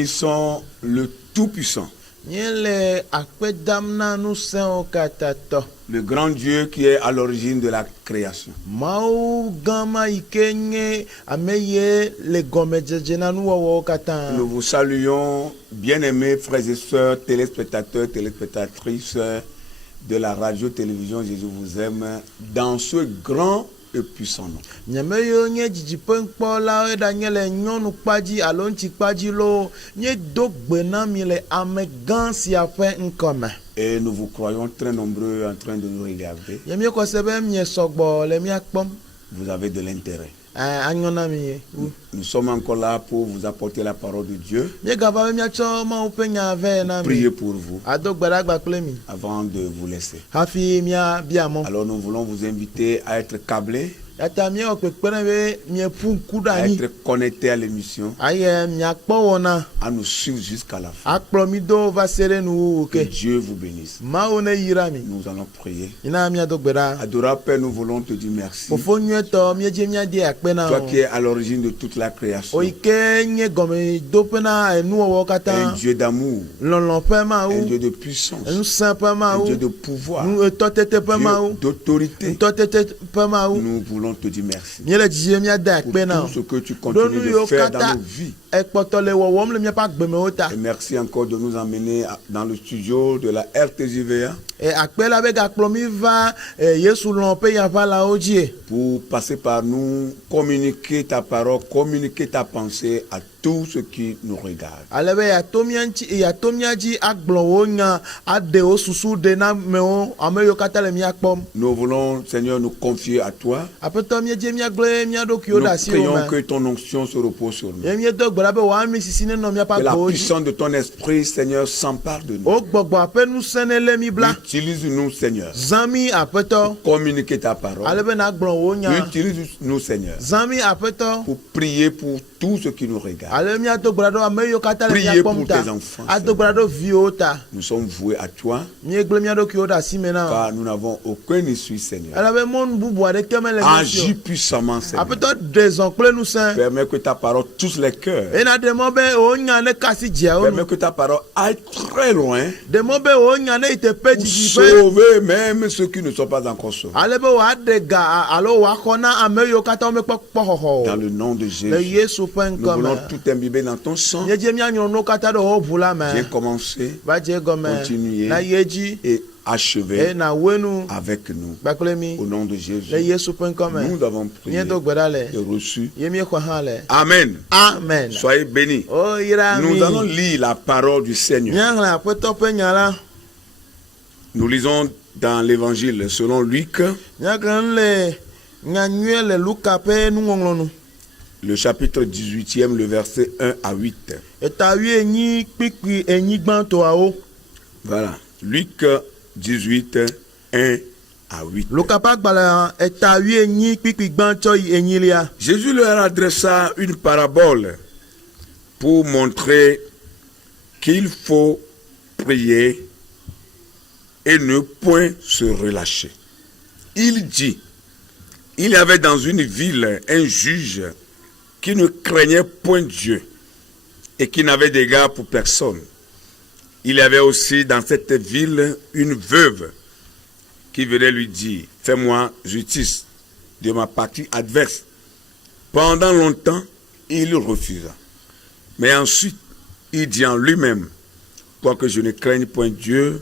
bénissons le Tout-Puissant, le grand Dieu qui est à l'origine de la création. Nous vous saluons, bien-aimés frères et sœurs, téléspectateurs, téléspectatrices de la radio-télévision Jésus vous aime, dans ce grand et puissant nom. Nyame yo nye dzidziƒe ŋkpɔlawo ɖa nye le nyɔnu kpadzi alo ŋutsi kpadzi lo nye do gbe na mi le amegã sia ƒe ŋkɔme. Et nous vous croyons très nombreux en train de nous regarder. Nye míekɔ se be mie sɔgbɔ le míakpɔm. Vous avez de l'intérêt. Anyɔ na mi. Nous sommes encore là pour vous apporter la parole de Dieu. Míegava be míatsɔ Mawu ƒe nya vɛ na mi. Priez pour vous Ado gbe ɖa gba kple mi. avant de vous laisser. Hafi míabia mɔ. Alors nous voulons vous inviter à être câblés, Yata míewɔ kpekpe be mieƒu ŋku ɖe à anyi. être connectés à l'émission, Aye miakpɔ wɔna. à nous suivre jusqu'à la fin. Akplɔ mi do va se ɖe nuwuwu Que ke. Dieu vous bénisse. Mawu ne yira mi. Nous allons prier. Yina míado gbe ɖa. Adorable Père, nous voulons te dire merci. Fofo nyuietɔ míedze míadi akpe na Toi wo. qui es à l'origine de toute la création. Oyi ke nye gɔmeɖoƒe na enuwɔwɔ Un katã. Dieu d'amour, Lɔlɔ ƒe un Mawu. Dieu de puissance, Ŋusẽ ƒe un Mawu. Dieu de pouvoir, Tɔtete ƒe Mawu. Dieu d'autorité. Tɔtete ƒe Mawu. Nous voulons te dire merci Míele dzidzie míada pour akpe na tout wo. ce que tu Ɖo continues nu de yiwo faire dans katã nos vies. ekpɔtɔ le wɔwɔm le míaƒe agbemewo ta. Et merci encore de nous emmener dans le studio de la RTJVA Akpe la be gakplɔ mi va Yesu lɔ̃ ƒe yaƒalawo dzi. pour passer par nous, communiquer ta parole, communiquer ta pensée à tous ceux qui nous regardent. Ale be yato mía dzi agblɔ wo nya aɖe wo susu ɖe na amewo ame yiwo katã le míakpɔm. Nous voulons, Seigneur, nous confier à toi. Aƒetɔ míedze míagblẽ mía ɖokuiwo Nous ɖe asiwo prions me. que ton onction se repose sur nous. Ye míedo gbe ɖa be wòa ami sisi nenɔ míaƒe Que la agbewo dzi. puissance de ton esprit, Seigneur, s'empare de nous. Wo gbɔgbɔ ƒe ŋusẽ ne lé mi bla. Utilise-nous, Seigneur. Zã mi Aƒetɔ. Communiquer ta parole. Ale be nagblɔ wo nya. Utilise-nous, Seigneur, Zã mi Aƒetɔ. pour prier pour tous ceux qui nous regardent. Ale míado gbe ɖa ɖo ame yiwo katã le Priez míakpɔm pour ta. tes enfants, Ado gbe ɖa ɖo viwo ta. Nous sommes voués à toi, Míegblẽ mía ɖokuiwo ɖe asi me na wo. car nous n'avons aucun issue, Seigneur. Ale be mɔnu bubu aɖeke mele Agis mí si puissamment, o. Seigneur. Aƒetɔ ɖe zɔ kple ŋusẽ. Permets que ta parole touche les cœurs. Ena ɖe mɔ be wò nya ne kasi dziawo nu. Permets que ta parole aille très loin Ɖe mɔ be wò nya ne yi teƒe pour dzidzi ƒe. sauver même ceux qui ne sont pas encore sauvés. Ale be wòaɖe ga alo wòaxɔ na ame yiwo katã womekpɔ kpɔ Dans xɔxɔ o. le nom de Le Jésus, Yesu ƒe nous voulons ŋkɔme. tout imbiber dans ton sang. Míedze míanyrɔ nuwo katã ɖe wò ʋu la me. J'ai commencé Va dze egɔme. Continuez. Na ye dzi. et achevé Na woe nu. avec nous. Kpakple mi. Au nom de Le Jésus, Yesu ƒe ŋkɔme. nous avons prié Míedo gbe ɖa le. et reçu. Ye míexɔ hã le. Amen. Amen. Soyez bénis. O yra mi. Nous allons lire la parole du Seigneur. Míaxlẽ Aƒetɔ ƒe nya la. Nous lisons dans l'évangile selon Luc, Míaxlẽ nu le nyanyuie le Luka ƒe nuŋɔŋlɔ nu. le chapitre 18e, le verset 1 à 8. Eta enyi kpikpi enyi gbãtɔawo. Voilà. Luc 18, 1 à 8. Luka ƒe agbalẽ eta enyi kpikpi gbãtɔ yi enyilia. Jésus leur adressa une parabole pour montrer qu'il faut prier et ne point se relâcher. Il dit, il y avait dans une ville un juge qui ne craignait point Dieu et qui n'avait d'égard pour personne. Il y avait aussi dans cette ville une veuve qui venait lui dire, fais-moi justice de ma partie adverse. Pendant longtemps, il refusa. Mais ensuite, il dit en lui-même, quoique je ne craigne point Dieu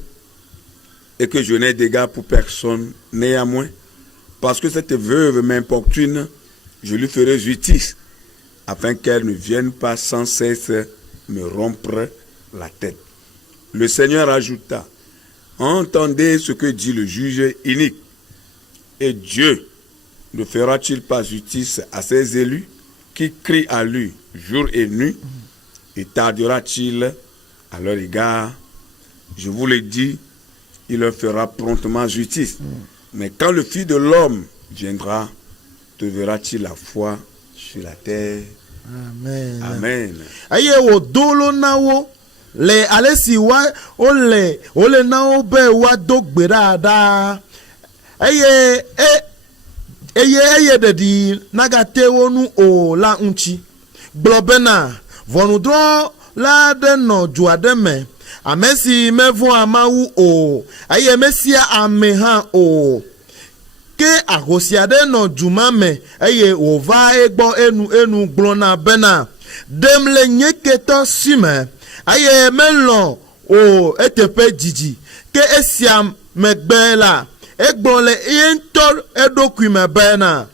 et que je n'ai d'égard pour personne, néanmoins, parce que cette veuve m'importune, je lui ferai justice, afin qu'elle ne vienne pas sans cesse me rompre la tête. Le Seigneur ajouta, entendez ce que dit le juge inique. Et Dieu ne fera-t-il pas justice à ses élus qui crient à lui jour et nuit? Et tardera-t-il à leur égard? Je vous l'ai dit, il leur fera promptement justice. Mais quand le Fils de l'homme viendra, trouvera-t-il la foi sur la terre? Amen. Amen. Eye wòdo na wo le ale si wole na wo be woado gbe ɖa ɖaa. Eye ɖeɖi nagate wo nu o la ŋuti. Gblɔ bena ʋɔnudrɔ̃la aɖe nɔ du aɖe me. Ame si mevɔ̃a Mawu o eye mesia ame hã o. Ke ahosi aɖe nɔ du ma me eye wòva egbɔ enu gblɔna bena ɖem le nye ketɔ si me eye melɔ o eteƒe dzidzi ke esia megbe la egblɔ le ye ŋutɔ eɖokui me bena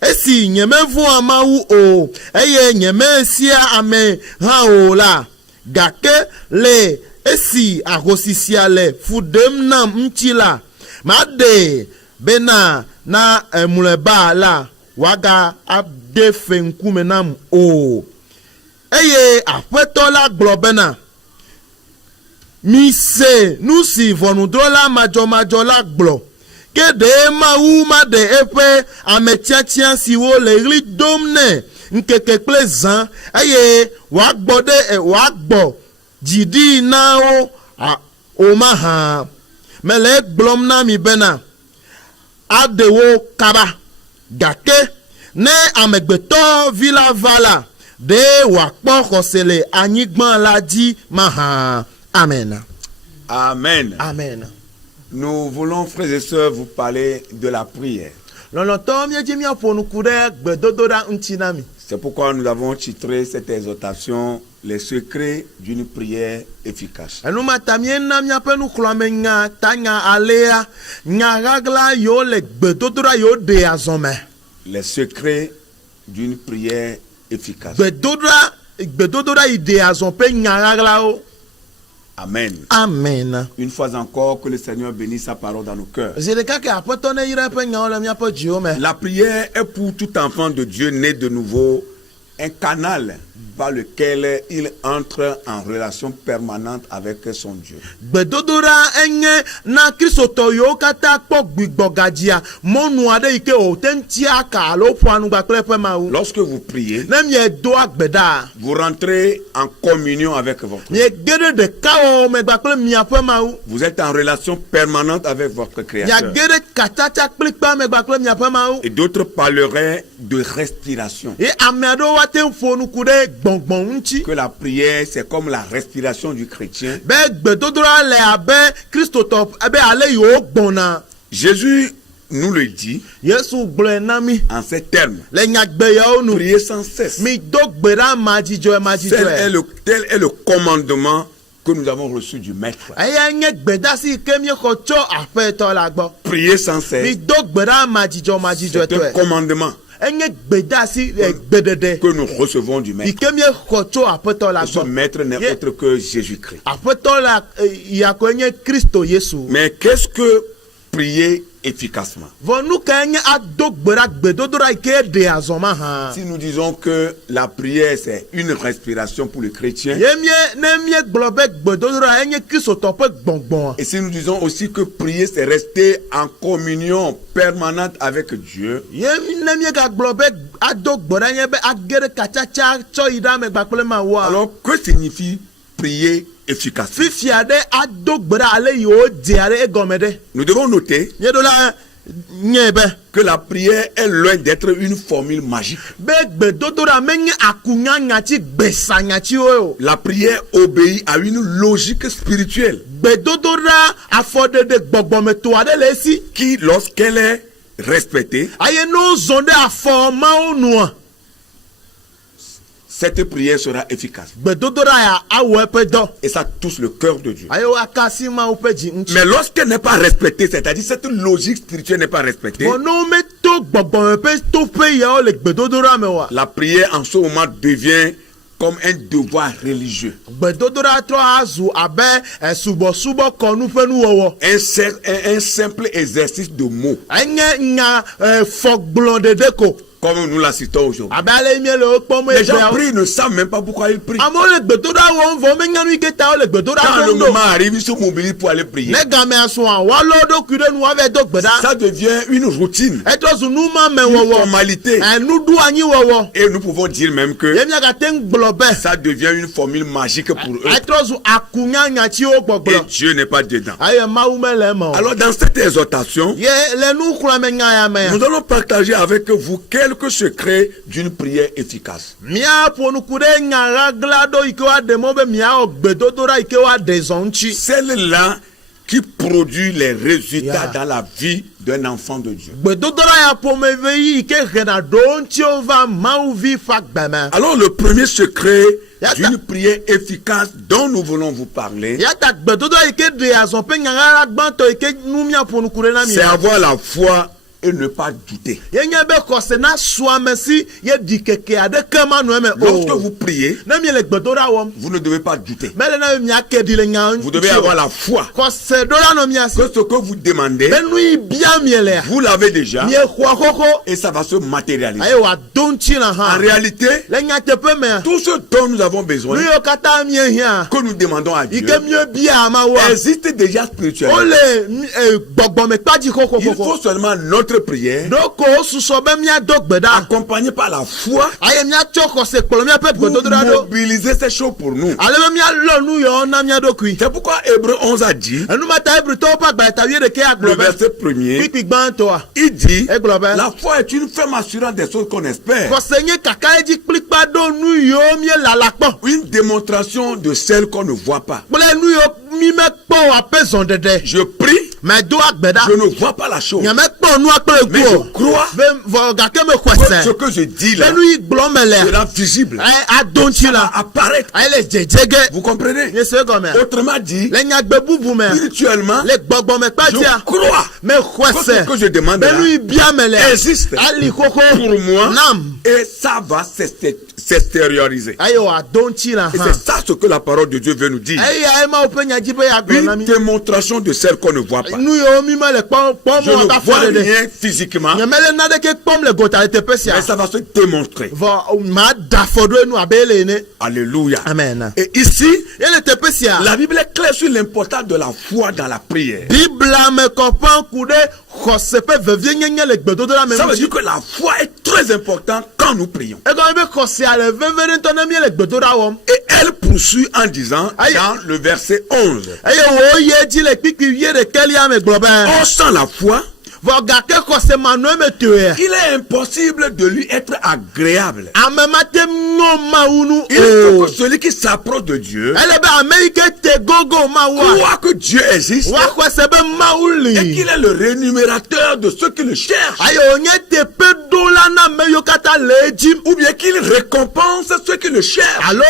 esi nyemevu amawu o eye nyemesia ame ha o la gake le esi ahosisia le fudem nam ŋtsi la made bena na emuleba la waga ade fe ŋkume nam o eye aƒetɔ la gblɔ bena mi se nu si ʋɔnudrɔ̃la madzɔmadzɔ la gblɔ ke ɖe mawu ma ɖe eƒe ametiatia siwo le ɣli dom nɛ ŋkeke kple zã eye wòagbɔ dziɖii na wo o ma hã mele egblɔm na mi bena aɖewo kaba gake ne amegbetɔ vi la va la ɖe wòakpɔ xɔse le anyigba la dzi mahã. Amen. Amen. Amen. Nous voulons, frères et sœurs, vous parler de la prière. C'est pourquoi nous avons titré cette exhortation « Les secrets d'une prière efficace ». Les secrets d'une prière efficace. Amen. Amen. Une fois encore, que le Seigneur bénisse sa parole dans nos cœurs. La prière est pour tout enfant de Dieu né de nouveau un canal par lequel il entre en relation permanente avec son Dieu. Lorsque vous priez, vous rentrez en communion avec votre Dieu. Vous êtes en relation permanente avec votre Créateur. Et d'autres parleraient de respiration. Que la prière, c'est comme la respiration du chrétien. Jésus nous le dit en ces termes. Priez sans cesse. Tel est le commandement que nous avons reçu du Maître. Priez sans cesse. C'est un commandement que nous recevons du Maître. Et ce Maître n'est autre que Jésus-Christ. Mais qu'est-ce que prier efficacement? Si nous disons que la prière c'est une respiration pour le chrétien, et si nous disons aussi que prier c'est rester en communion permanente avec Dieu, alors que signifie prier efficace? Nous devons noter que la prière est loin d'être une formule magique. La prière obéit à une logique spirituelle qui, lorsqu'elle est respectée, cette prière sera efficace. Et ça touche le cœur de Dieu. Mais lorsqu'elle n'est pas respectée, c'est-à-dire cette logique spirituelle n'est pas respectée, la prière en ce moment devient comme un devoir religieux. Un simple exercice de mots. Comme nous l'assistons aujourd'hui. Les gens prient, ne savent même pas pourquoi ils prient. Quand le moment arrive, ils se mobilisent pour aller prier. Ça devient une routine, une formalité. Et nous pouvons dire même que ça devient une formule magique pour eux. Et Dieu n'est pas dedans. Alors dans cette exhortation, nous allons partager avec vous quelques secrets d'une prière efficace. Celle-là qui produit les résultats dans la vie d'un enfant de Dieu. Alors le premier secret d'une prière efficace dont nous voulons vous parler, c'est avoir la foi et ne pas douter. Yenye be kɔse na suame si ye di keke ade kema no me Lorsque vous priez, na mi le gbedoda wom vous ne devez pas douter. mele na mi akedi le nya Vous devez avoir la foi kɔse dola no mi asi que ce que vous demandez, benu bia miele vous l'avez déjà mi khwa koko et ça va se matérialiser. aye wa donchi na En ha réalité, le nya tepe me tout ce dont nous avons besoin, nu yo kata mi hia que nous demandons à Dieu, ike mi bia ma wa existe déjà spirituellement. ole gbogbo me paji koko Il faut seulement notre prière, doko suso be mi do gbeda accompagnée par la foi, aye mi acho kɔse kpolo mi pe pour gbedoda do mobiliser ces choses pour nous. ale be mi lo nu yo na mi do kui C'est pourquoi Hébreu 11 a dit, enu mata hebrew to pa gba ta wiye de ke le agbo be verset 1er, pipi gbanto a il dit, eglobe la foi est une ferme assurance des choses qu'on espère, kɔse nye kaka eji kplikpa do nu yo mi la la kpɔ une démonstration de celle qu'on ne voit pas. kple nu yo mi me kpɔ ape zɔn dede Je prie, me do agbeda je ne vois pas la chose, nyame kpɔ nu akple mais ku o je crois ve vɔ gake me que xɔse ce que je dis là be nu yi gblɔ me le sera visible, ado ŋtsi la apparaître. ayi le dzedzege Vous comprenez? nye se gɔmea Autrement dit, le nyagbe bubu me spirituellement, le gbɔgbɔ me je kpatia crois me que xɔse ce que je demande be là nu yi bia me le existe ali koko pour moi nam et ça va s'extérioriser. ayi o ado ŋtsi la Et hã c'est ça ce que la parole de Dieu veut nous dire. ayi ayi ma wo pe nyadzi be ya gblɔ na Une mi démonstration de celle qu'on ne voit pas. nu yo mi me le kpɔm Je mo ne ta vois fɔ de rien physiquement, nyame le na de ke kpɔm le gota le teƒe sia mais ça va se démontrer. vɔ ma da fɔ do enu abe ele ene Alléluia. amen Et ici, ye le teƒe sia la Bible est claire sur l'importance de la foi dans la prière. bibla me kɔƒe ku ɖe xɔse ƒe vevie nyenye le gbedodo la me Ça veut ŋuti dire que la foi est très importante quand nous prions. egɔme be xɔsia le veve ɖe ŋutɔ ne mi le gbedoda wɔm Et elle poursuit en disant, Aïe. dans le verset 11, eye wo ye dzi le kpikpi wie ɖekelia me gblɔ be or sans la foi, vɔ gake xɔse manɔe me tɔe il est impossible de lui être agréable. ame ma te ŋɔ mawu nu Il faut o que celui qui s'approche de Dieu ele be ame yi ke te gogo mawua croit que Dieu existe wa xɔse be mawu et li qu'il est le rémunérateur de ceux qui le cherchent, ayi wònye teƒe dola na ame yiwo katã le edzi ou bien qu'il récompense ceux qui le cherchent. alo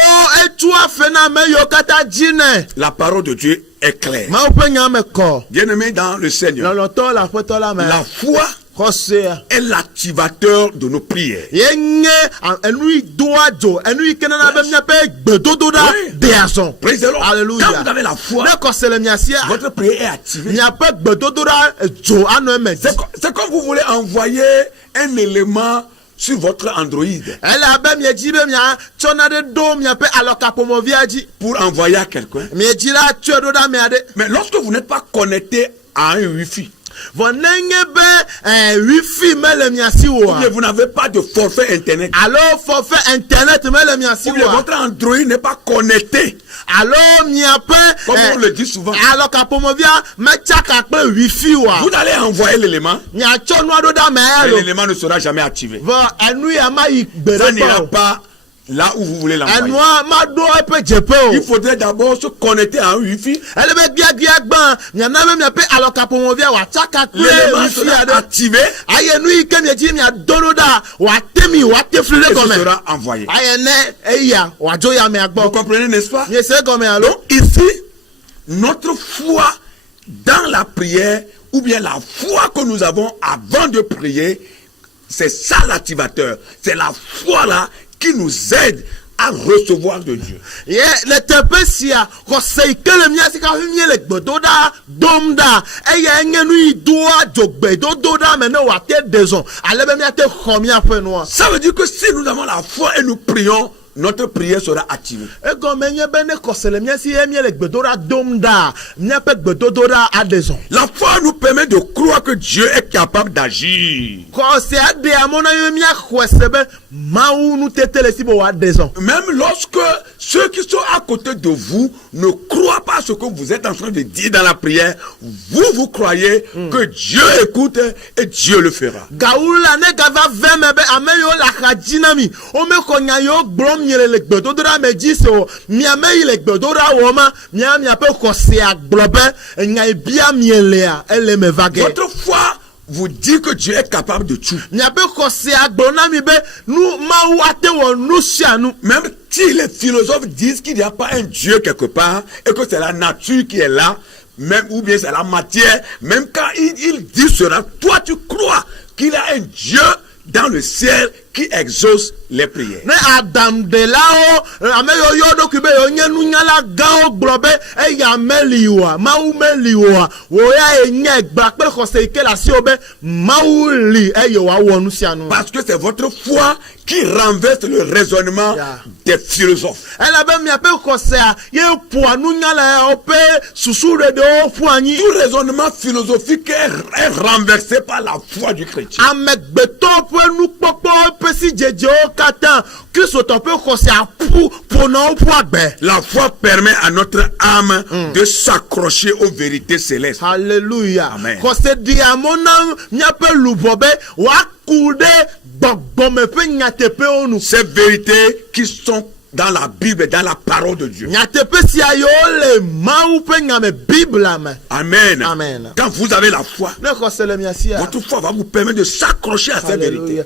etu afe na ame yiwo katã dzi nɛ La parole de Dieu est claire. mawu ƒe nya me kɔ Bien-aimé dans le Seigneur, lɔlɔtɔ le aƒetɔ la me la foi xɔsea est l'activateur de nos prières. ye nye enu yi do adzo enu yi ke nana be miaƒe gbedodoɖa Oui. ɖea zɔn Praise the Lord. Quand Alléluia. vous avez la foi, ne kɔse le mia sia votre prière est activée. miaƒe gbedodoɖa dzo anɔ eme dzi C'est comme vous voulez envoyer un élément sur votre Android ele abe miedzi be miatsɔ na ɖe ɖo miaƒe alɔkaƒomɔvia dzi pour envoyer à quelqu'un. miedzi la tsɔe ɖo ɖe amea ɖe Mais lorsque vous n'êtes pas connecté à un Wi-Fi, vɔ nenye be wifi mele mia si ou oa bien vous n'avez pas de forfait Internet, alo forfait internet mele mia si ou bien oa votre Android n'est pas connecté, alo miaƒe comme on le dit souvent, alɔkaƒomɔvia metsaka kple wifi oa vous allez envoyer l'élément, miatsɔ nua ɖo ɖe amea mais ya lo l'élément ne sera jamais activé. vɔ enu ya ma yi gbe Ça ɖe n'ira gbɔ o pas là où vous voulez l'envoyer. enua ma ɖo eƒe dzeƒe Il o faudrait d'abord se connecter à un Wi-Fi. ele be biabia gbã miana be miaƒe alɔkaƒomɔvia wòatsaka kple L'élément wifi sera aɖe activé aye nu yi ke miedzi miado ɖo ɖa wòate mi wòate fli ɖe et ce gɔme sera envoyé. aye ne eya wòadzo ya mea Vous gbɔ comprenez, n'est-ce pas? miese gɔme alo Donc ici, notre foi dans la prière, ou bien la foi que nous avons avant de prier, c'est ça l'activateur. C'est la foi là qui nous aide à recevoir de Dieu. ye le teƒe sia xɔse yi ke le mia si kafi mie le gbedoɖa dom ɖa eya nye nu yi doa dzogbedodoɖa me ne wòate ɖe zɔn ale be miate xɔ miaƒe nua Ça veut dire que si nous avons la foi et nous prions, notre prière sera activée. egɔme nye be ne xɔse le mia si ye mie le gbedoɖa dom ɖa miaƒe gbedodoɖa aɖe zɔn La foi nous permet de croire que Dieu est capable d'agir. xɔsea ɖea mo na ye mia xɔse be mawu nutete le si be wòaɖe zɔn Même lorsque ceux qui sont à côté de vous ne croient pas ce que vous êtes en train de dire dans la prière, vous croyez que Dieu écoute et Dieu le fera. gawu la ne gava ve me be ame yiwo le axadzi na mi womexɔ nya yiwo gblɔm mi le gbedodoɖa me dzi se o miame yi le gbedoɖa wɔ ma miaƒe xɔsea gblɔ be nya yi bia mielea ele me va ge Votre foi vous dit que Dieu est capable de tout. miaƒe xɔsea gblɔ na mi be nu mawu ate wɔ nu sia nu Même si les philosophes disent qu'il n'y a pas un Dieu quelque part et que c'est la nature qui est là, même, ou bien c'est la matière, même quand il dit cela, toi tu crois qu'il y a un Dieu dans le ciel qui exauce les prières. Ne Adam de lao ame yo do kube yo nyenu nyala gao globe e ya meliwa mau meliwa wo ya enye gba pe ko se ke la si obe mau li e yo wa wonu si anu. Parce que c'est votre foi qui renverse le raisonnement des philosophes. Elle a bien mis peu ko se ye po anu nyala ope susure de o fu anyi. Tout raisonnement philosophique est renversé par la foi du chrétien. Amegbeto pe nu popo pesi jeje o katan Christ to pe ko se apu pono po agbe. La foi permet à notre âme de s'accrocher aux vérités célestes. Hallelujah. Amen. Ko se diamona nya pe lubobe wa kude gbogbo pe nyatepe onu. Ces vérités qui sont dans la Bible, dans la parole de Dieu. Amen. Amen. Quand vous avez la foi, votre foi va vous permettre de s'accrocher à ces vérités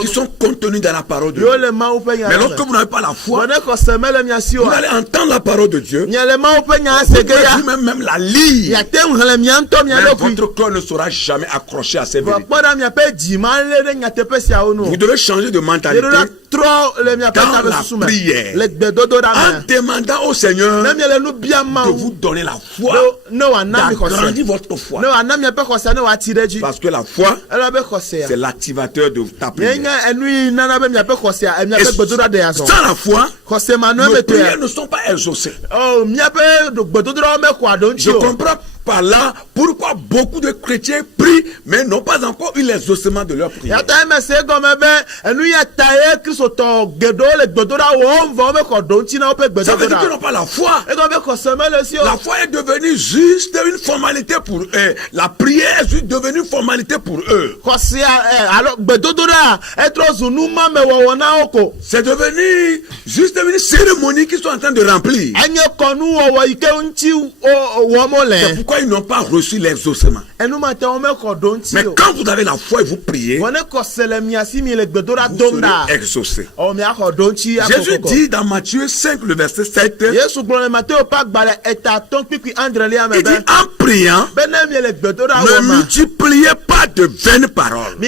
qui sont contenues dans la parole de Dieu. Mais lorsque vous n'avez pas la foi, vous allez entendre la parole de Dieu, vous pouvez même la lire, mais votre cœur ne sera jamais accroché à ces vérités. Vous devez changer de mentalité dans la prière en demandant au Seigneur de vous donner la foi, d'agrandir votre foi, parce que la foi c'est l'activateur de ta prière. Et sans la foi, nos prières ne sont pas exaucées. Je comprends par là pourquoi beaucoup de chrétiens prient mais n'ont pas encore eu l'exaucement de leur prière. Ça veut dire qu'ils n'ont pas la foi. La foi est devenue juste une formalité pour eux. La prière est juste devenue une formalité pour eux. C'est devenu juste une cérémonie qu'ils sont en train de remplir. C'est pourquoi ils n'ont pas reçu l'exaucement. Mais quand vous avez la foi et vous priez, vous serez exaucé. Jésus dit dans Matthieu 5, le verset 7, il dit en priant, ne multipliez pas de vaines paroles,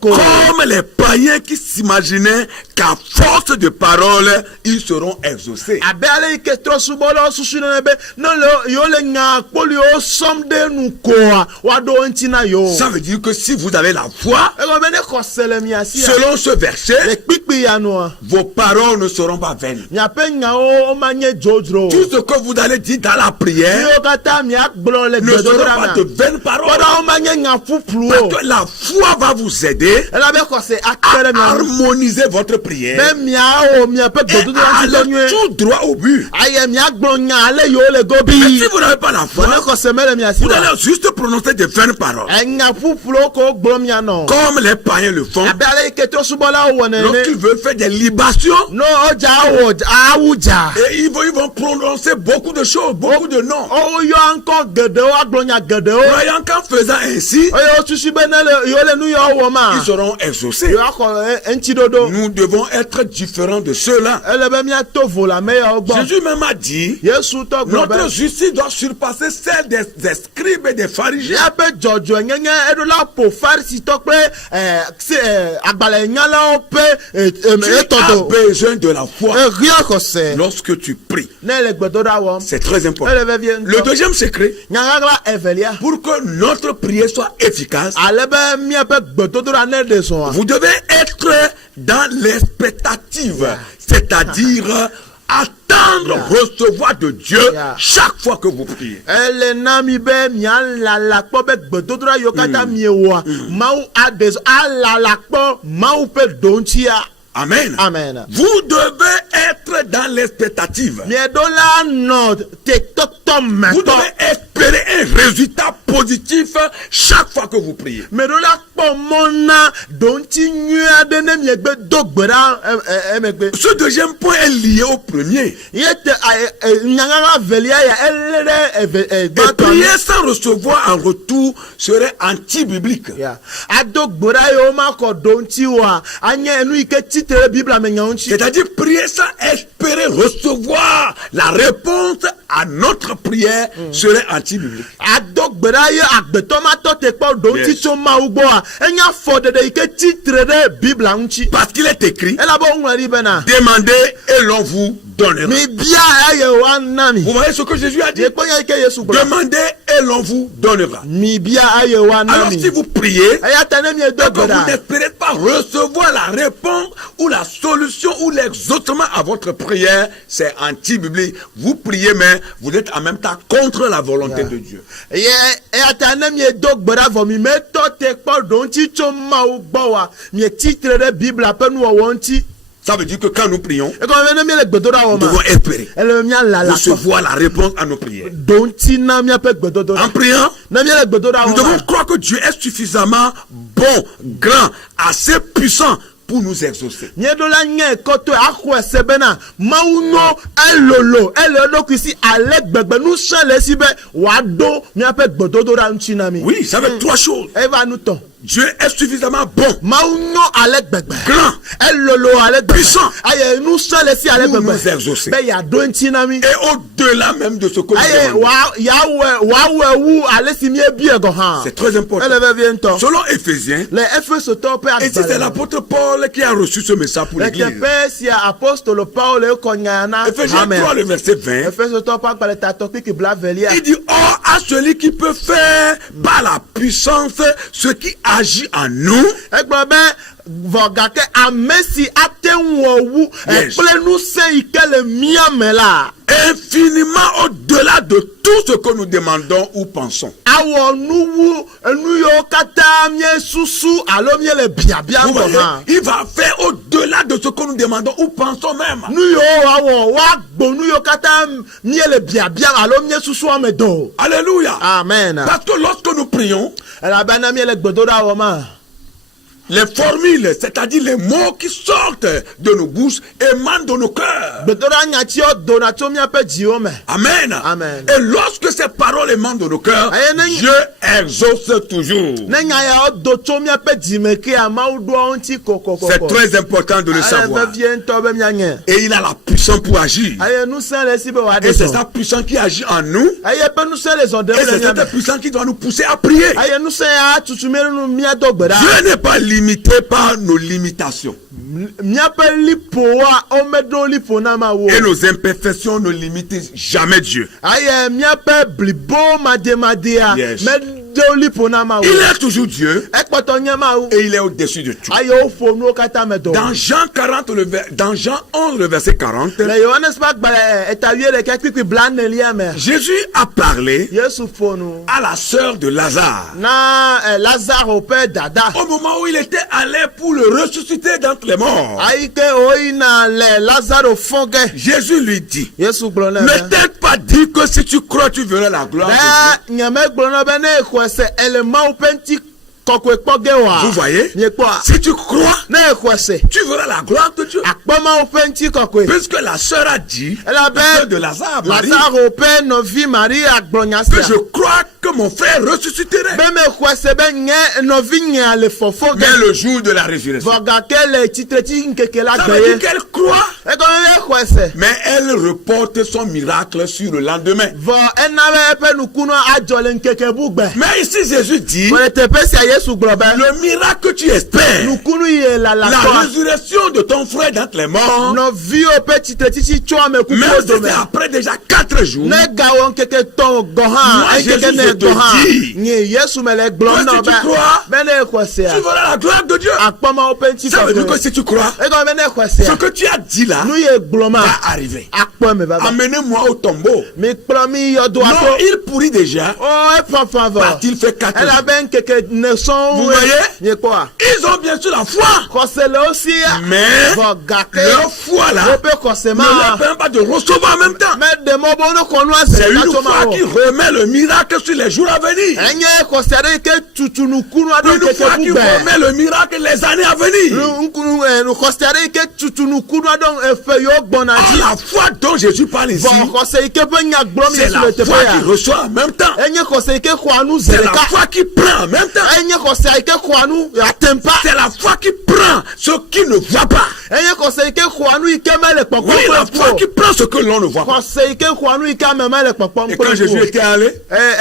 comme les païens qui s'imaginaient qu'à force de paroles, ils seront exaucés. Ça veut dire que si vous avez la foi, selon ce verset, vos paroles ne seront pas vaines. Tout ce que vous allez dire dans la prière ne sera pas de vaines paroles. Parce que la foi va vous aider à harmoniser votre prière et à aller tout droit au but. Mais si vous n'avez pas la foi, vous allez juste prononcer des vaines paroles. Comme les païens le font. Lorsqu'ils veulent faire des libations, et ils vont prononcer beaucoup de choses, beaucoup de noms. Croyant qu'en faisant ainsi, ils seront exaucés. Nous devons être différents de ceux-là. Jésus même a dit, notre justice doit surpasser celle des scribes et des pharisiens. Tu as besoin de la foi lorsque tu pries. C'est très important. Le deuxième secret, pour que notre prière soit efficace, vous devez être dans l'expectative, c'est-à-dire attendre recevoir de Dieu chaque fois que vous priez. Amen. Amen. Vous devez être dans l'expectative. Vous devez espérer un résultat positif chaque fois que vous priez. Meɖola kpɔ mɔ na dɔnti nyui aɖe ne miegbe do gbe ɖa emegbe. Ce deuxième point est lié au premier. Ye te nyaŋaŋa velia ya ele ɖe Et gbãtɔ. prier sans recevoir en retour serait anti-biblique. Ado gbe ɖa yewo makɔ dɔnti wa anye nu yi ke tsitre ɖe bibla me nyawo ŋuti. C'est-à-dire prier sans espérer recevoir la réponse à notre prière serait anti-biblique. Ado gbe ɖa ye agbetɔ ma tɔ te kpɔ dɔnti Yes. tso Mawu gbɔa enya afɔɖeɖe yi ke tsitre ɖe bibla ŋuti. Parce qu'il est écrit, Elabe woŋlɔ ɖi bena demandez et l'on vous donnera. mibia eye woana mi. Vous voyez ce que Jésus a dit? Yekpɔ nya yi ke Yesu gblɔ. Demandez et l'on vous donnera. Mibia eye woana Alors mi. si vous priez, Eya ta ne miedo que gbe vous ɖa. n'espérez pas recevoir la réponse ou la solution ou l'exaucement à votre prière, c'est anti-biblique. Vous priez, mais vous êtes en même temps contre la volonté de Dieu. Ye eya ta ne miedo gbe ɖa vɔ mi metɔ te kpɔ dɔnti tso Mawu gbɔ wa mietsitre ɖe bibla ƒe nuwɔwɔ ŋuti. Ça veut dire que quand nous prions, Ekɔme be ne miele gbedoɖa wɔ nous devons ma. espérer Ele mialala kpɔ. recevoir la réponse à nos prières. Dɔnti na miaƒe gbedodoɖa. En priant, Ne miele gbedoɖa nous wɔ devons ma. croire que Dieu est suffisamment bon, grand, assez puissant pour nous exaucer. Mieɖo la nye kɔtɔe axɔ ese bena Mawu nɔ elolo ele eɖokui si ale gbegbe nusẽ le esi be wòaɖo miaƒe gbedodoɖa ŋuti na mi. Oui, ça veut dire trois choses. Eva nutɔ. Dieu est suffisamment bon, Mawu nɔ ale gbegbe. grand, Elolo ale gbegbe. Puissant. Aye nusẽ le si ale pour gbegbe. nous exaucer. Be yeaɖo ŋuti na mi. Et au-delà même de ce que nous Aye demandons. wòawɔe wu ale si miebie gɔ hã. C'est très important. Ele vevie ŋutɔ. Selon Éphésiens, Le Efesotɔwo ƒe et c'est agbalẽ. l'apôtre Paul qui a reçu ce message pour Le l'église. teƒe sia apostolo Paulo kɔ nya na Éphésiens 3, le verset 20. Efesotɔwo ƒe agbalẽ tatɔ kpikpi bla velia. Il dit, or à celui qui peut faire par la puissance ce qui agit en nous, Egblɔ be vɔ gake ame si ate ŋu wɔwu Yes. kple nusẽ yi ke le mía me la infiniment au-delà de tout ce que nous demandons ou pensons. awɔ nuwu enu yiwo katã míesusu alo míele biabia Vous gɔ voyez, hã. il va faire au-delà de ce que nous demandons ou pensons même. Nu yiwo wòawɔ woagbo nu yiwo katã míele biabia alo míesusu ame do. Alléluia. Amen. Parce que lorsque nous prions, Elabena míele gbedoɖa wɔ ma. les formules, c'est-à-dire les mots qui sortent de nos bouches, émanent de nos cœurs. Gbedoɖa nyatiwo dona tso míaƒe dziwo me. Amen. Amen. Et lorsque ces paroles émanent de nos cœurs, Aye, ne- Dieu exauce toujours. Ne nya yawo do tso míaƒe dzime ke Mawu ɖoa ŋuti kokokoko. C'est très important de le Ale savoir. vevie ŋutɔ be mianye. Et il a la puissance pour agir. Aye nusẽ le esi be wòaɖe Et c'est zɔ. sa puissance qui agit en nous. Eye ƒe nusẽ le zɔ ɖem Et le c'est mía cette me. puissance qui doit nous pousser à prier. Aye nusẽ ya tutu mía nu míado gbe ɖa. Dieu n'est pas limité par nos limitations. Míaƒe liƒowoa womeɖo liƒo na ma wo. Et nos imperfections ne limitent jamais Dieu. Aye míaƒe blibo mademadea Yes. meɖo liƒo na ma wo. Il est toujours Dieu Ekpɔtɔ nye Mawu. et il est au-dessus de tout. Aye woƒo nuwo katã me do. Dans Jean 40, dans Jean 11, le verset 40, Le Yohanes ƒe agbalẽ etawie ɖeka kpikpi blanelia me. Jésus a parlé Yesu ƒo nu à la sœur de Lazare. na Lazaro ƒe dada. Au moment où il était allé pour le ressusciter d'entre les morts, Ayi ke woyina le Lazaro fɔ ge. Jésus lui dit, Yesu gblɔ nɛ ne be. t'ai pas dit que si tu crois, tu verras la gloire de Dieu. Be nyemegblɔ na be ne exɔe se ele Mawu ƒe ŋuti kɔkɔe kpɔ ge wa. Vous voyez, Miekpɔa. si tu crois, Ne exɔe se tu verras la gloire de Dieu. akpɔ Mawu ƒe ŋuti kɔkɔe. Puisque la sœur a dit, Elabe la sœur de Lazare, Marie, Lazaro ƒe nɔvi Maria gblɔ nya que je sia. crois que mon frère ressusciterait. Be mexɔe se be nye nɔvi nye le fɔfɔ Mais ge. le jour de la résurrection. Vɔ gake le tsitretsi nkeke la Ça gbe veut dire ye. qu'elle croit, Ekɔme be exɔe se. mais elle reporte son miracle sur le lendemain. Vɔ ena be eƒe nukunu adzɔ le nkeke bugbe. Mais ici, Jésus dit, Le teƒe sia Yesu gblɔ be. le miracle que tu espères, Nukunu yi la lalakɔ. résurrection de ton frère d'entre les morts, Nɔviwo ƒe tsitretsi tso ame même kukuwo si c'est dome. après déjà 4 jours, Ne gawɔ nkeke tɔn gɔ moi, hã Jésus, ekeke je ne te te dire nye Yesu mele que glom si na tu ba crois, bene kwasea tu verras la gloire de Dieu. akpama openti Ça veut dire que ko si tu crois, e ko bene ce kwasea que tu as dit là nu ye gloma va arriver. akpome baba Amenez-moi au tombeau. mi promi yo do Non, ato il pourrit déjà. oh e pa favor Part-il fait 4 elle a jours. ben keke ne son Vous voyez? ye quoi Ils ont bien sûr la foi. kosele aussi Mais vo gake leur foi là o pe kosema ne leur permet pas de recevoir en même temps. mais de mo bono kono C'est ase une na to foi ma qui remet le miracle sur les jours à venir. enye kosere ke tutunu kunu ado Une keke foi qui bube remet le miracle les années à venir. nkunu kosere ke tutunu kunu ado efe yo gbona Ah, ji la foi dont Jésus parle ici, vo kosere ke pe nya glom c'est yesu la le te foi ya qui reçoit en même temps. enye kosere ke kwanu C'est la zereka foi qui prend en même temps. enye kosere ke kwanu atempa C'est la foi qui prend ce qui ne voit pas. enye kosere ke kwanu ikemele Oui, la foi kpokpo qui prend ce que l'on ne voit pas. kosere ke kwanu ikamemele kpokpo Et quand Jésus était allé,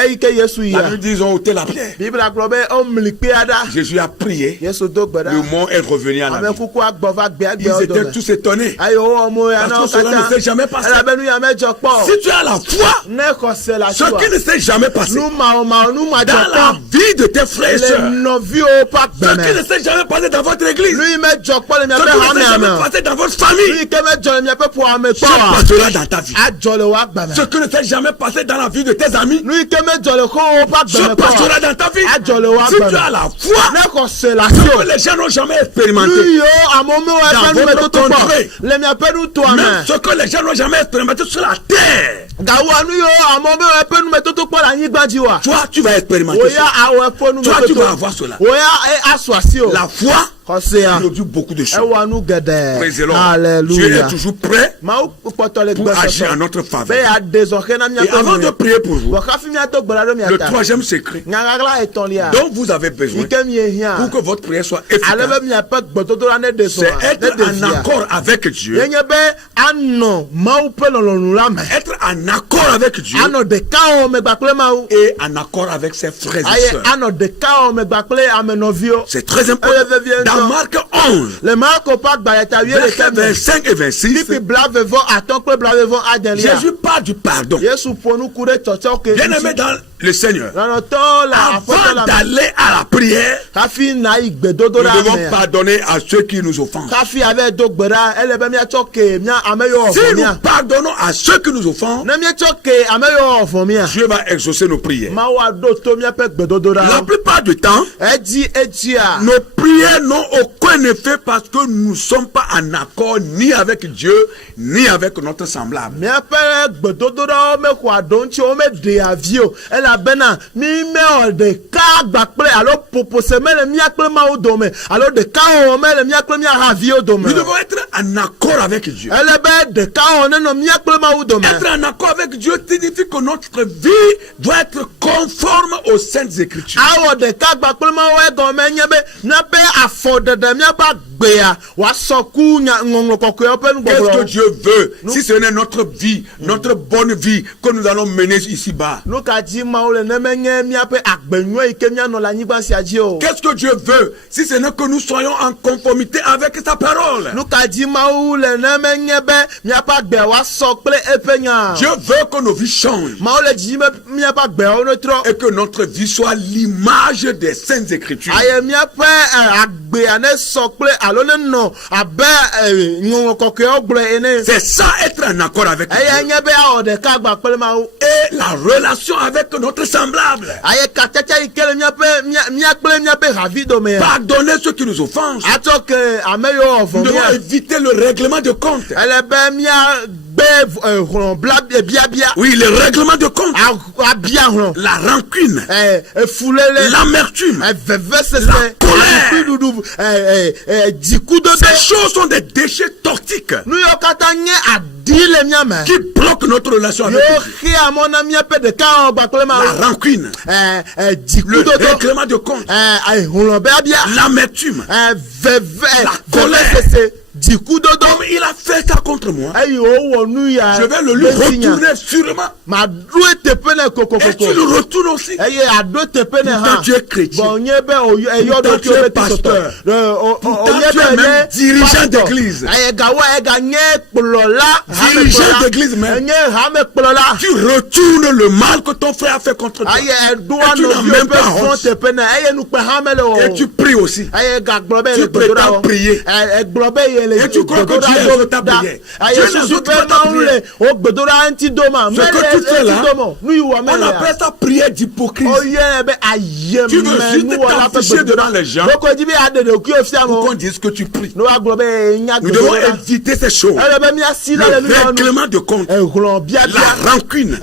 ike yesu la ya Bible dit ils ont ôté la pierre. bibla globe o mlikpe ada Jésus a prié. yesu do gbeda Le mont est revenu à la ame vie. kuku agbova gbe agbe Ils odo étaient tous étonnés. ayo omo ya Parce na que cela ne s'est jamais passé. elabenu ya mejo kpo Si tu as la foi, ne kose la ce qui ne s'est jamais passé nu ma nu ma dans jo la kpo vie de tes frères et le sœurs, novi o pa ce qui gbeme ne s'est jamais passé dans votre église, nu mejo kpo le mi ce abe qui ne ha s'est me jamais ame passé dans votre famille, nu ke mejo le mi abe po ame se kpo wa passera dans ta vie. ajole wa gbeme Ce qui ne s'est jamais passé dans la vie de tes amis, nu ke mejo le ko o pa se gbeme passera dans ta vie. ajole wa Si tu gbeme as la foi, ne kose la ce sio que les gens n'ont jamais expérimenté, nu yo amome wa Dans pe nu me votre to to contrée. kpo le mi abe nu to même ame ce que les gens n'ont jamais expérimenté sur la terre, gawa nu yo amome wa pe nu me to kpo la nyigba ji wa toi tu vas expérimenter oya cela. awo fo nu me Toi to tu to vas avoir cela. oya aso asi o La foi kọsíà produit beaucoup de choses. ẹwà nu gẹdẹ Praise the Lord. Dieu hallelujah est toujours prêt maaw kpọtọ le pour gbẹ agir en sọsọ notre faveur. bẹẹ yà dezọ kẹ na Et avant de prier pour vous, wọ́n káfí mi àtọ gbọ́dọ̀ mi le àtà troisième secret nyagagla etɔlia dont vous avez besoin ike mi ehia pour que votre prière soit ale bɛ efficace, mi apɛ gbɔdodo la ne de sɔ c'est ne être de en fia accord avec Dieu, yenye bɛ anɔ maaw ƒe lɔlɔnu la me être en accord avec Dieu anɔ ɖeka wɔ me gbakple maaw et en accord avec ses frères et aye sœurs. anɔ ɖeka wɔ me gbakple amenɔviwo C'est très important. Dans Marc 11, le Marko ƒe agbalẽta wie versets ɖeka me 25 et 26, lipi blavevɔ atɔ kple blavevɔ adelia Jésus parle du pardon. yesu ƒo nu ku ɖe tsɔtsɔ ke Bien aimé dans le Seigneur, lɔnɔtɔ la afɔtɔ avant la me d'aller à la prière, hafi na yi gbedodo nous la devons me pardonner à ceux qui nous offensent. hafi ave do gbe ɖa ele be miatsɔ ke mia ame yiwo Si ɔvɔ nous mia pardonnons à ceux qui nous offensent, ne mietsɔ ke ame yiwo ɔvɔ mia Dieu va exaucer nos prières. mawu aɖo to miaƒe gbedodo La ɖa plupart du temps, edzia nos prières n'ont aucun effet parce que nous ne sommes pas en accord ni avec Dieu, ni avec notre semblable. miaƒe gbedodo ɖawo mexɔ aɖo ŋuti wo meɖe avi o elabena mi mewɔ ɖeka gba kple alo ƒoƒose mele mia kple mawu dome alo ɖeka wɔwɔ mele mia kple mia haviwo dome Nous devons être en accord avec Dieu. ele be ɖeka wɔ nenɔ mia kple mawu dome Être en accord avec Dieu signifie que notre vie doit être conforme aux saintes écritures. awɔ ɖeka gba kple mawu egɔme nye be miaƒe afɔɖeɖe miaƒe agbea wòasɔ ku ŋɔŋlɔ kɔkɔewo ƒe Qu'est-ce que nugbɔgblɔ Dieu veut si ce n'est notre vie, notre bonne vie que nous allons mener ici-bas? nu ka dzi mawu le ne menye miaƒe agbenyuie yi ke mianɔ le anyigba sia dzi o Qu'est-ce que Dieu veut si ce n'est que nous soyons en conformité avec sa parole? nu ka dzi mawu le ne menye be miaƒe agbea wòasɔ kple eƒe nya Dieu veut que nos vies changent mawu le dzi be miaƒe agbeawo netrɔ et que notre vie soit l'image des saintes écritures. aye miaƒe agbea ne sɔ kple alo ne nɔ abe ŋɔŋlɔ kɔkɔewo gblɔ ene C'est ça être en accord avec eye Dieu. nye be awɔ ɖeka gba kple mawu Et la relation avec notre semblable. aye katsatsa yi ke le mia kple miaƒe havi domea Pardonner ceux qui nous offensent. atsɔ ke ame yiwo Nous ɔvɔ devons mia éviter le règlement de compte. ele be miagbe hlɔ̃ biabia Oui, le règlement de compte. abia hlɔ̃ La rancune. efulele L'amertume. vevesese colère. ɖuɖu dzikudodo Ces choses sont des déchets toxiques nu yiwo katã nye adi le mia me qui bloquent notre relation avec yiwo Dieu. xea mɔ na miaƒe ɖeka wɔ gba kple La mawu rancune. Le dzikudodo règlement de compte. hlɔ̃ biabia L'amertume. veve La colère. vevesese jikudodo. Comme il a fait ça contre moi, Ayi o wɔ nu ya. je vais le lui retourner sûrement. Ma do tepe ne Et tu kokokoko. le retournes aussi. Eye ado tepe ne Pourtant ha. tu es chrétien. Bon nye be o eyo do Pourtant ki tu o es beti soto. pasteur. Pourtant Onye tu es be même dirigeant d'église. Eye gawa ega nye kpolola. Dirigeant d'église même. Nye hame kpolola. Tu retournes le mal que ton frère a fait contre toi. Aye edo Et tu n'as ano même bi pas o be honte. fon tepe ne. Eye nu pe hame le o. Et tu pries aussi. Aye ga gblobe Tu le prétends prier. Gblobe ye le. Et tu crois que Dieu est ta prière. Aye Dieu susu n'écoute be pas ta ma ule o gbedora anti doma. Ce que tu fais là, nu iwa me On le. appelle ça prière d'hypocrisie. Oye be ayem. Tu veux juste t'afficher devant les gens Boko jibi ade de ki o fi pour amo. qu'on dise que tu pries. No aglobe nya Nous devons éviter ces choses. Ele be mi asila le Le mi onu. règlement de compte, Eglon bia bia. la rancune,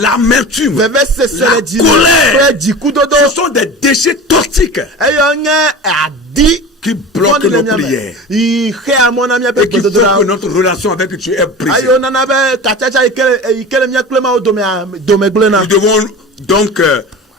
l'amertume, Veve sese la le di. colère. Jikudodo. Ce sont des déchets toxiques Eyo nye adi. qui bloquent nos prières. I he amona mi Et ape qui font gbedora. que notre relation avec Dieu est brisée. Ayo nana be kachacha ikele mi klema o dome glena. Nous devons donc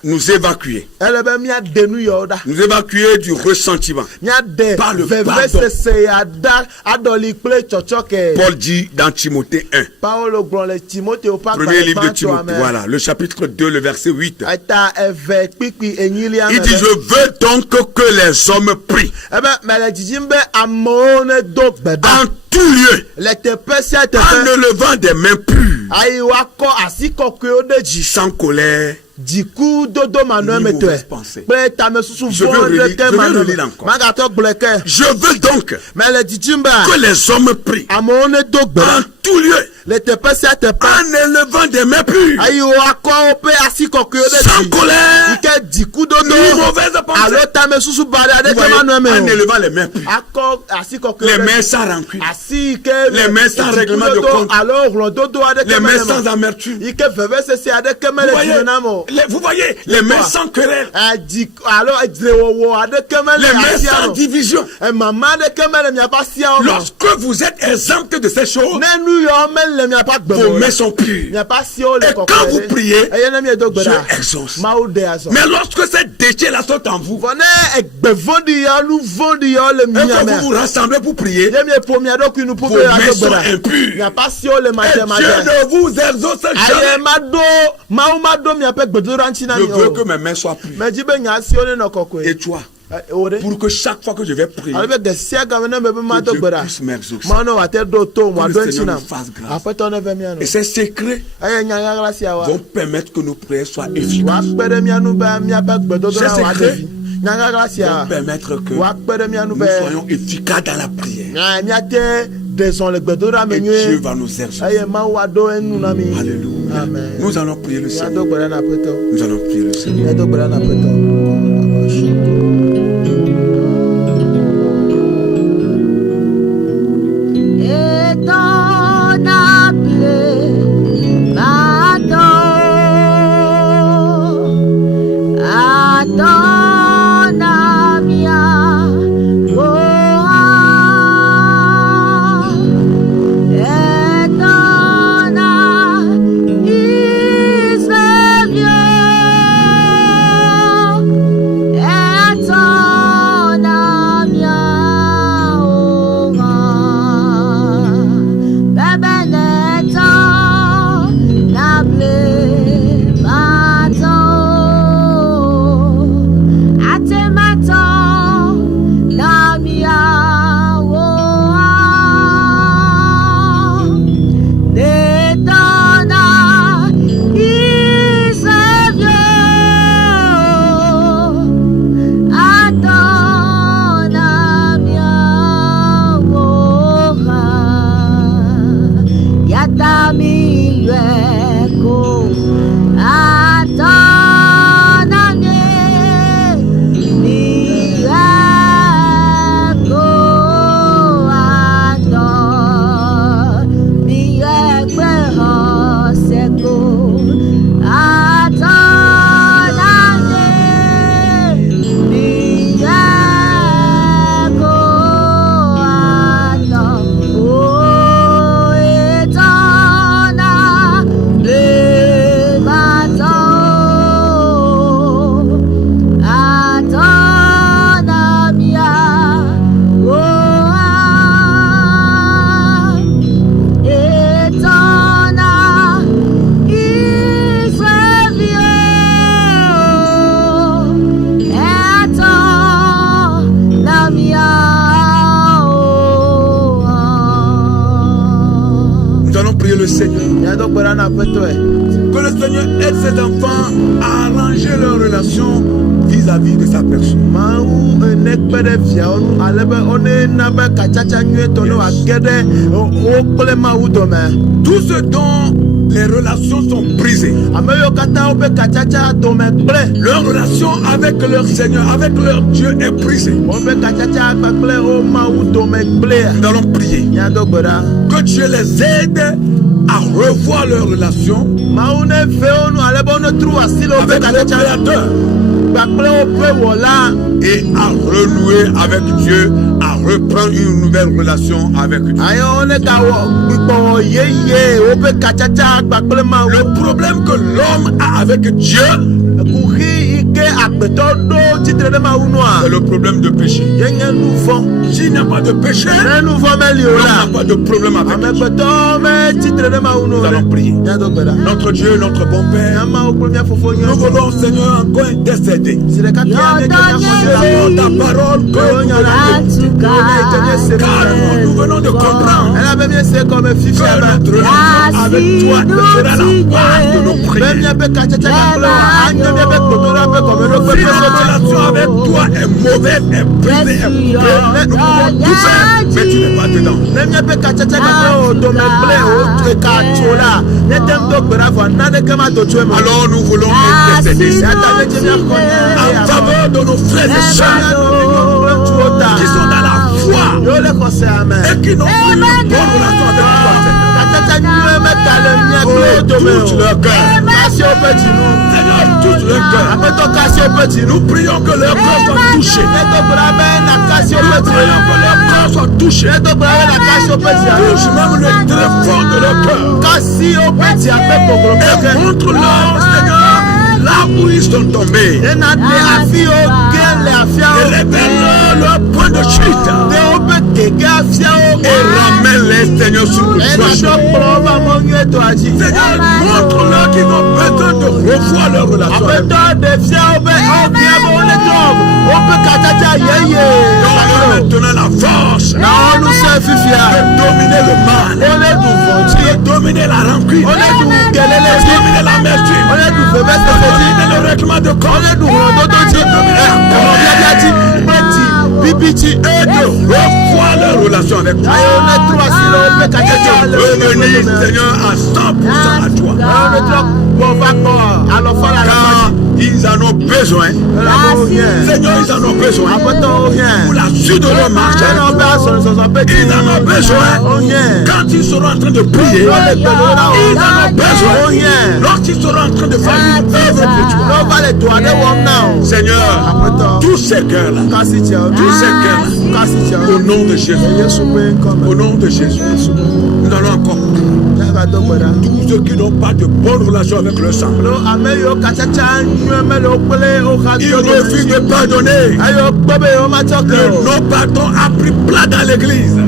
nous évacuer. Ele be mi adenu yoda. Nous évacuer du ressentiment. Mi ade Par le veve pardon. sese ada adoli ple chochoke. Paul dit dans Timothée 1, Paolo gbon le Timothée o pa premier livre de Timothée, voilà, le chapitre 2, le verset 8. Ata eve pipi enyili Il dit, je veux donc que les hommes prient Ebe mele jijimbe amone do gbeda. en tout lieu, Le tepe si a en tepe. élevant des mains pures, Ayi wako asiko kwe o deji. sans colère. Jiku dodo manu Ni emetwe. mauvaise pensée. Pe tame susu Je veux vonde relire- ke je veux manu. relire encore. Magato gbleke. Je veux donc Mele jijimbe. que les hommes prient Amone do en gbeda. tout lieu, Le tepe si a tepe. en élevant des mains pures, Ayi wako pe asiko kwe o sans deji. colère, Ike jiku dodo. ni mauvaise Alo pensée. tame susu bari ade Vous ke voyez, manu en eme. élevant les mains pures, Ako asiko kwe o les deji. mains sans rancune, Asike Les mains sans règlement de compte. Alors rondodo ade les ke mains manu sans eme. amertume. Ike veve sese ade ke Vous mele voyez, jinenamo. vous voyez, les mains sans querelle, Alors edrewowo ade ke mele les mains asia sans no. division. Mama ade ke mele miapa sia o. Lorsque vous êtes exempt de ces choses, Nenu yo mele miapa vos gbemo. mains sont pures. Miapa sia o le Et kokore. quand vous priez, Eye na mi edo Dieu gbeda. exauce. Mau de aso. Mais lorsque ces déchets-là sont en vous, Vone egbevondi yo lu vondi yo le et que miame. vous vous rassemblez pour prier, Ye mi epo mi ado kinu vos pope ado mains sont gbeda. impures. Miapa sia o le Et maje Dieu maje. ne vous exauce Aye jamais. mado miape gbedoro anchi na Je mi veux o. que mes mains soient pures. Me jibe nya sia o le no kokwe. Et toi, Ore. pour que chaque fois que je vais prier, Ale be gesia game na me be ma que do Dieu gbeda. puisse m'exaucer. Mano wa te do to mo Que ado le anchi Seigneur na. nous fasse grâce. Apeto ne ve mi ano. Et ces secrets Aye nya ngagla sia wa. vont permettre que nos prières soient Wa efficaces. kpere mi anu be mi abe gbedodo Je na sais wa que devi. Nya ngagla sia. Vont permettre que Wa kpere mi anu nous be. soyons efficaces dans la prière. Nya mi ate deson le gbedodo me Et Dieu nyu. va nous exaucer. Aye ma wa do enu na mi. Alléluia. Amen. Nous allons prier le Ya Seigneur. do gbere na peto. Nous allons prier le Seigneur. Ya do gbere na peto. Que le Seigneur aide ses enfants à arranger leurs relations vis-à-vis de sa personne. Tout ce dont les relations sont brisées, leur relation avec leur Seigneur, avec leur Dieu est brisée. Nous allons prier que Dieu les aide à revoir leur relation avec le Créateur et à renouer avec Dieu, à reprendre une nouvelle relation avec Dieu. Le problème que l'homme a avec Dieu, c'est le problème de péché. S'il n'y a pas de péché, il n'y a pas de problème avec Dieu. Nous allons prier. Notre Dieu, notre bon Père, nous voulons, Seigneur, encore intercéder. Ta parole que car nous venons de comprendre que notre relation avec toi sera la base de nos prières. Si notre relation avec toi est mauvaise, est brisée, est coupée, nous pouvons tout faire, mais tu n'es pas dedans. Alors nous voulons intercéder en faveur de nos frères et sœurs qui sont dans la foi et qui n'ont plus une bonne relation avec toi, Seigneur. Touche leur cœur. Seigneur, touche leur cœur. Nous prions que leur cœur soit touché. Nous prions que leur cœur soit touché. Touche même le tréfonds de leur cœur. Et montre-leur, Seigneur, là où ils sont tombés. Et révèle-leur leur point de chute. Et ramène-les, Seigneur, sur le droit chemin. Seigneur, montre-leur qu'ils ont besoin de revoir leur relation avec toi. Donne-leur maintenant la force de dominer le mal, de dominer la rancune, de dominer la mesure, de dominer le règlement de corps, et de revoir leur relation avec toi. Et de revenir, Seigneur, à 100% à toi. Car ils en ont besoin. Seigneur, ils en ont besoin pour la suite de leur marche. Ils en ont besoin quand ils seront en train de prier. Ils en ont besoin lorsqu'ils seront en train de faire une œuvre pour toi. Seigneur, tous ces cœurs-là, au nom de Jésus, au nom de Jésus, nous allons encore tous ceux qui n'ont pas de bonne relation avec le sang. Ils refusent de pardonner. Le non-pardon a pris place dans l'église. Le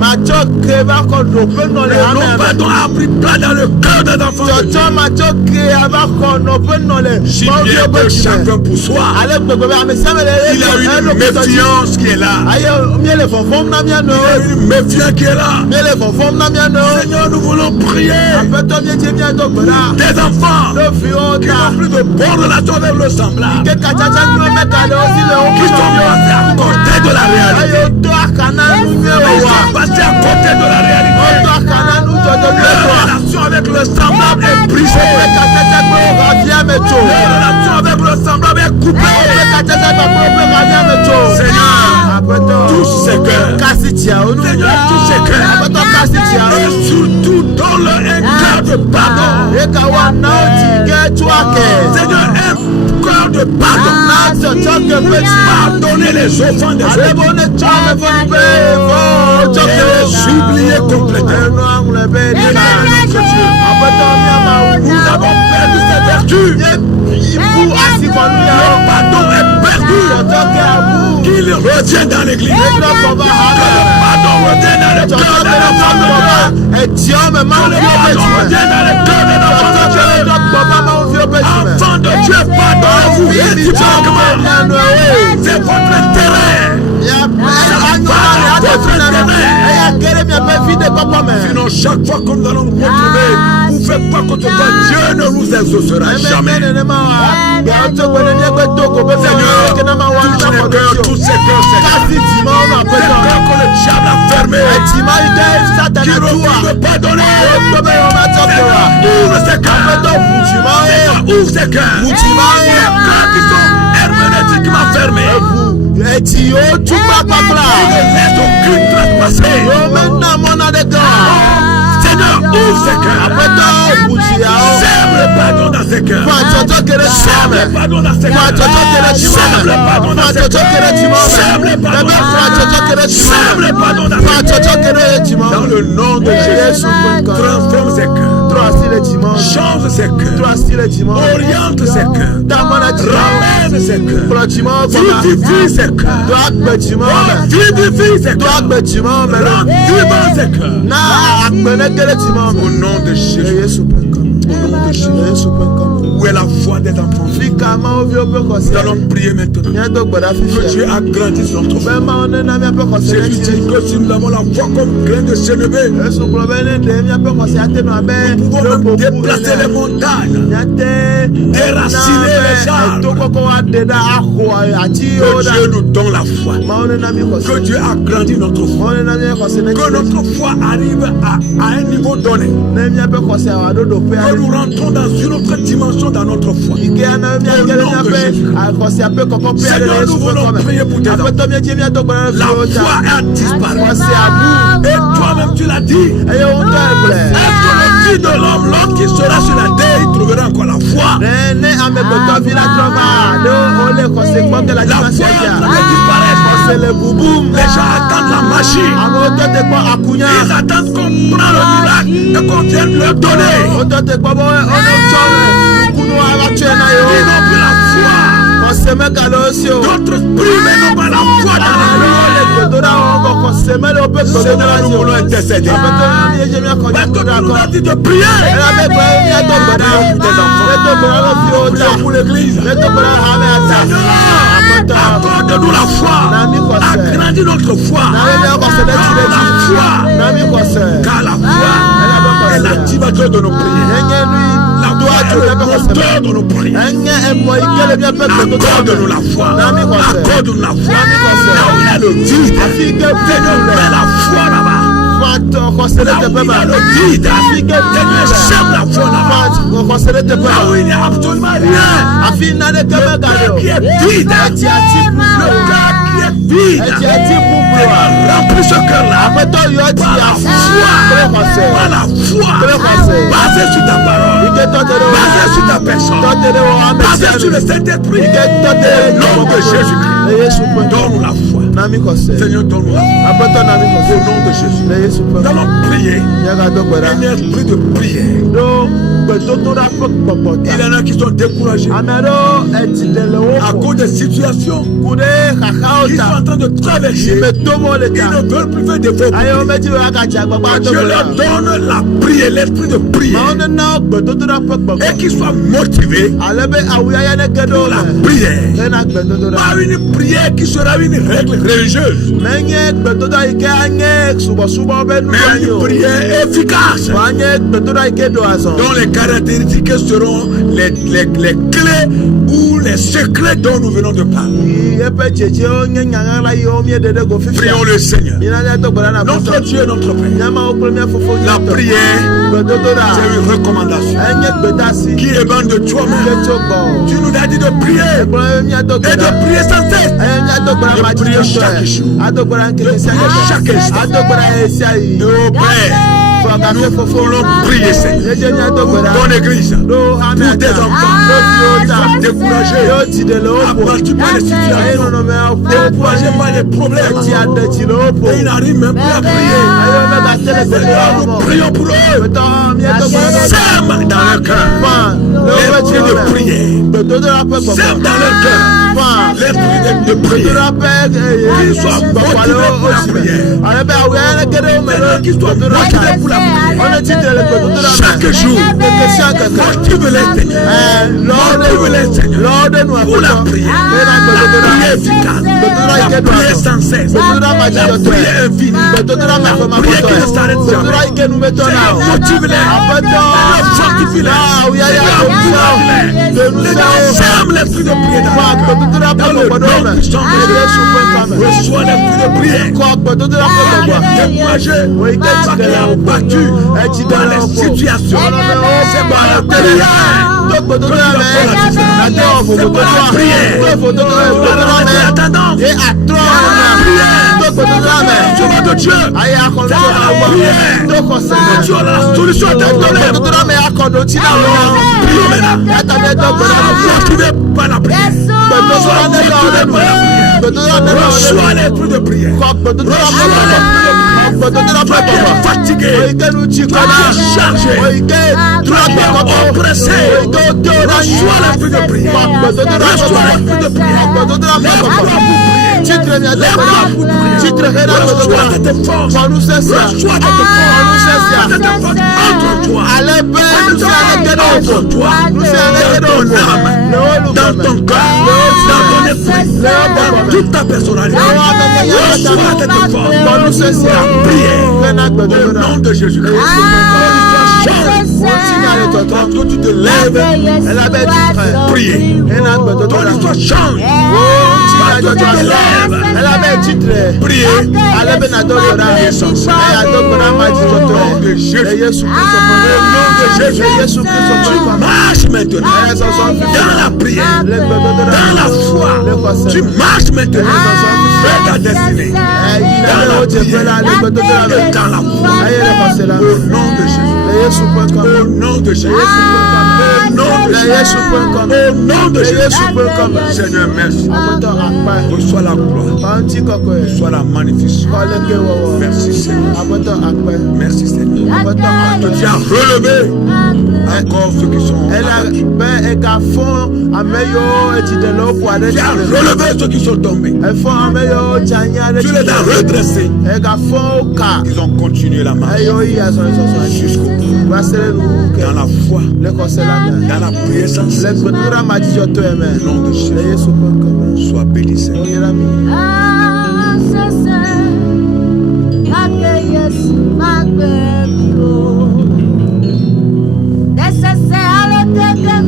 non-pardon a pris place dans le cœur des enfants de Dieu. S'il y a de chacun pour soi, il y a une méfiance qui est là. Il y a une méfiance qui est là. Seigneur, nous voulons prier des enfants qui n'ont plus de bonne relation avec le semblable, qui sont passés à côté de la réalité. Ils sont passés à côté de la réalité. Leur relation avec le semblable est brisée. Leur relation avec le semblable est coupée. Seigneur, tous ces cœurs, Seigneur, tous ces cœurs, et surtout donne-leur un cœur de pardon. Seigneur, un cœur de pardon. Pardonnez les offenses des autres et les oublier complètement. Nous avons perdu cette vertu. Le pardon est perdu. Qu'il revienne dans l'église. Que le pardon revienne dans le cœur de l'enfant de Dieu. Que le pardon revienne dans le cœur de l'enfant de Dieu. Enfant de Dieu, pardonnez-vous réciproquement. C'est votre intérêt. Ça va dans votre intérêt. Sinon, chaque fois que nous allons nous retrouver, vous faites pas contre toi, Dieu ne nous exaucera jamais. Seigneur, touche les cœurs, tous ces cœurs, Seigneur. Des cœurs que le diable a fermés, qui refusent de pardonner. Seigneur, ouvre ces cœurs. Seigneur, ouvre ces cœurs. Les cœurs qui sont herménétiquement fermés. Il ne laisse aucune trace passer. Seigneur, ouvre ces cœurs. Sème le pardon dans ces cœurs. Sème le pardon dans ces cœurs. Sème le pardon dans ces cœurs. Sème le pardon dans ces cœurs. Sème le pardon dans ces cœurs. Dans le nom de Jésus, transforme ces cœurs. Change ces cœurs. Oriente ces cœurs. Ramène ces cœurs. Vivifie ces cœurs. Vivifie ces cœurs. Vivant ces cœurs. Au nom de Jésus. Où est la foi des enfants? Nous allons prier maintenant. Que Dieu agrandisse notre foi. Jésus dit que si nous avons la foi comme grain de sénévé, nous pouvons même déplacer les montagnes, déraciner les arbres. Que Dieu nous donne la foi. Que Dieu agrandisse notre foi. Que notre foi arrive à un niveau donné. Que nous rentrons dans une autre dimension dans notre foi. Au nom de Jésus. Seigneur, nous voulons prier pour tes enfants. La foi a disparu. Et toi-même tu l'as dit. Est-ce que le Fils de l'homme, lorsqu'il sera sur la terre, il trouvera encore la foi? La foi est en train de disparaître. Les gens attendent la magie. Ils attendent qu'on prenne le miracle et qu'on vienne leur donner. Ils n'ont plus la foi. D'autres esprit, mais non pas la foi dans la foi. Seigneur, nous voulons intercéder. Parce que tu nous as dit de prier. Prions pour l'église. Accorde-nous la foi. Agrandis notre foi. Car la foi est l'activateur de nos prières. La foi est le moteur de nos prières. Accorde-nous la foi. Accorde-nous la foi. Là où il y a le vide, Seigneur, mets la foi là-bas. Là où il y a le vide, Seigneur, sème la foi là-bas. Là où il n'y a absolument rien, le cœur qui est vide, le cœur qui est vide, remplis ce cœur-là par la foi, basé sur ta parole, basé sur ta personne, basé sur le Saint-Esprit. Au nom de Jésus-Christ, donne-nous la foi. Seigneur, donne-nous la foi. Au nom de Jésus, nous allons prier un esprit de prière. Il y en a qui sont découragés à cause des situations qu'ils sont en train de traverser. Ils ne veulent plus faire d'efforts. Dieu leur donne la prière, l'esprit de prière, et qu'ils soient motivés pour la prière. Par une prière qui sera une règle religieuse, mais une prière efficace, dont les caractéristiques seront les clés ou les secrets dont nous venons de parler. Prions le Seigneur. Notre Dieu et notre Père. La prière, c'est une recommandation qui émane de toi-même. Tu nous as dit de prier et de prier sans cesse. De prier chaque jour, de prier chaque instant. Ô Père, nous voulons prier, Seigneur, pour ton église, pour tes enfants qui sont découragés, abattus par les situations, découragés par les problèmes, et ils n'arrivent même plus à prier. Seigneur, nous prions pour eux. Sème dans leur cœur l'esprit de prière. Sème dans leur cœur l'esprit de prière. Qu'ils soient motivés pour la prière. Qu'ils soient motivés pour la prière. Chaque jour, motive-les, Seigneur. Motive-les, Seigneur, pour la prière. La prière efficace. La prière sans cesse. La prière infinie. La prière qui ne s'arrête jamais. Seigneur, motive-les. Fortifie-les. Sème l'esprit de prière dans le nom puissant de Jésus. Reçois l'esprit de prière. Découragé, toi qui as battu dans les situations. C'est par la prière. C'est par la prière. La tendance. De Dieu. C'est la prière. Tu as la solution à tes problèmes. Prions maintenant. Motivé par la prière. Reçois l'esprit de prière. Toi qui es fatigué, toi qui es chargé, toi qui es oppressé, reçois l'esprit de prière. Reçois l'esprit de prière. Lève-toi pour prier. Lève-toi pour prier. Reçois cette force. Reçois cette force entre toi. Entre toi. Dans ton âme, dans ton cœur, dans ton esprit, dans toute ta personnalité. Reçois cette force. La prière au nom de Jésus-Christ. Quand tu te lèves, prier. Ton histoire change. Quand tu te lèves, prier. Marche maintenant dans la prière, dans la foi. Tu marches maintenant vers ta destinée. Dans la prière et dans la foi. Au nom de Jésus. Au nom de Jésus. Au nom de Jésus. Au nom de Jésus. Seigneur, merci. Reçois la gloire. Reçois la magnification. Merci Seigneur. Merci Seigneur. Tu as relevé encore ceux qui sont abattus. Tu as relevé ceux qui sont tombés. Tu les as redressés. Ils ont continué la marche jusqu'au bout. Dans la foi, dans la prière sans cesse. Au nom de Jésus, sois béni Seigneur. Necessário ter que